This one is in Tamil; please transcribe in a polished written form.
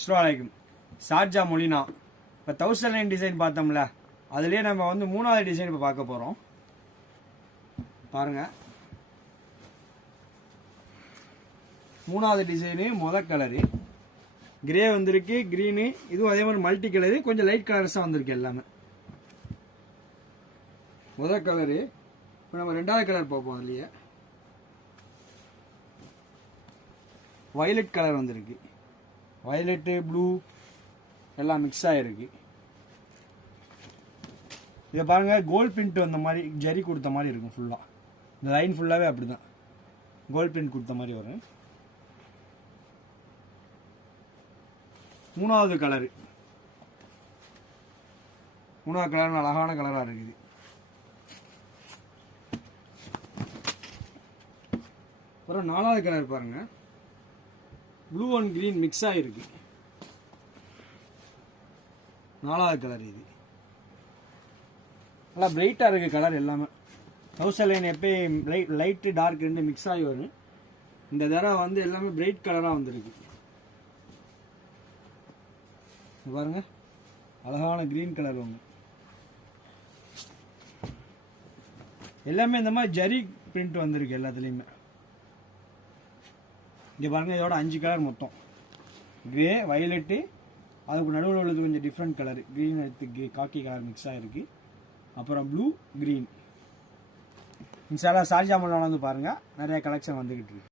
அஸ்ஸலாமு அலைக்கும். ஷார்ஜா மொலினா. இப்போ 1009 டிசைன் பார்த்தோம்ல, அதுலேயே நம்ம வந்து 3வது டிசைன் இப்போ பார்க்க போகிறோம். பாருங்க, 3வது டிசைனு கலரு கிரே வந்திருக்கு, க்ரீனு, இதுவும் அதே மாதிரி மல்டி கலரு, கொஞ்சம் லைட் கலர்ஸாக வந்திருக்கு எல்லாமே. கலரு. இப்போ நம்ம 2வது கலர் பார்ப்போம். அதுலேயே வயலட் கலர் வந்திருக்கு. வயலட்டு, ப்ளூ எல்லாம் மிக்ஸ் ஆகிருக்கு. இதை பாருங்க, கோல்ட் பிரிண்ட் வந்த மாதிரி ஜரி கொடுத்த மாதிரி இருக்கும். ஃபுல்லாக இந்த லைன் ஃபுல்லாகவே அப்படி தான் கோல்ட் பிரிண்ட் கொடுத்த மாதிரி வரும். 3வது கலரு. 3வது கலர் அழகான கலராக இருக்குது. அப்புறம் 4வது கலர் பாருங்க, ப்ளூ அண்ட் கிரீன் மிக்ஸ் ஆகிருக்கு. 4வது கலர் இது நல்லா பிரைட்டாக இருக்குது. கலர் எல்லாமே 1009 எப்பயும் லைட்டு டார்க் ரெண்டு மிக்ஸ் ஆகி வரும். இந்த தடவை வந்து எல்லாமே பிரைட் கலராக வந்துருக்கு. பாருங்க, அழகான கிரீன் கலர் ஒன்று. எல்லாமே இந்த மாதிரி ஜரி பிரிண்ட் வந்திருக்கு எல்லாத்துலேயுமே. இங்கே பாருங்க, இதோட 5 கலர் மொத்தம். கிரே, வயலட்டு, அதுக்கு நடுவில் உள்ளது கொஞ்சம் டிஃப்ரெண்ட் கலர், க்ரீன் எடுத்து காக்கி கலர் மிக்ஸ் ஆகிருக்கு. அப்புறம் ப்ளூ, க்ரீன். இன்ஷால்லா ஷார்ஜா மொலினா வந்து பாருங்கள், நிறைய கலெக்ஷன் வந்துக்கிட்டு இருக்கு.